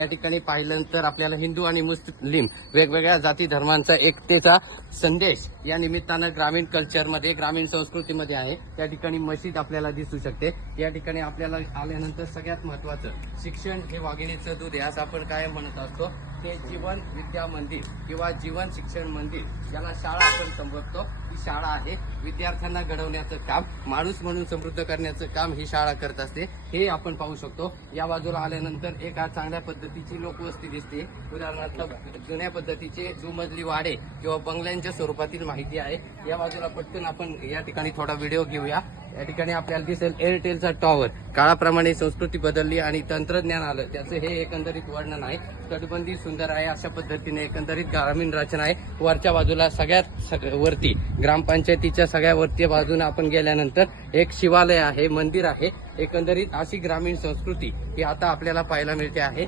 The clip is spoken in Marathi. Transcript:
या ठिकाणी पाहिल्यानंतर आपल्याला हिंदू आणि मुस्लिम वेगवेगळ्या जाती धर्मांचा एकतेचा संदेश या निमित्तानं ग्रामीण कल्चरमध्ये, ग्रामीण संस्कृतीमध्ये आहे. या ठिकाणी मशीद आपल्याला दिसू शकते. या ठिकाणी आपल्याला आल्यानंतर सगळ्यात महत्त्वाचं शिक्षण हे वाघिणीचं दूध आहे असं आपण काय म्हणत असतो. ते जीवन विद्या मंदिर किंवा जीवन शिक्षण मंदिर याला शाळा आपण संबोधतो. ही शाळा आहे विद्यार्थ्यांना घडवण्याचं काम, माणूस म्हणून समृद्ध करण्याचं काम ही शाळा करत असते. हे आपण पाहू शकतो. या बाजूला आल्यानंतर एका चांगल्या पद्धतीची लोकवस्ती दिसते. उदाहरणार्थ जुन्या पद्धतीचे दुमजली वाडे किंवा बंगल्यांच्या स्वरूपातील माहिती आहे. या बाजूला पटकन आपण या ठिकाणी थोडा व्हिडिओ घेऊया. या ठिकाणी आपल्याला दिसेल एअरटेलचा टॉवर. काळाप्रमाणे संस्कृती बदलली आणि तंत्रज्ञान आलं, त्याचं हे एकंदरीत वर्णन आहे. तटबंदी सुंदर आहे, अशा पद्धतीने एकंदरीत ग्रामीण रचना आहे. वरच्या बाजूला सगळ्यात वरती ग्रामपंचायतीच्या सगळ्या वरती बाजूने आपण गेल्यानंतर एक शिवालय आहे, मंदिर आहे. एकंदरीत अशी ग्रामीण संस्कृती ही आता आपल्याला पाहायला मिळते आहे.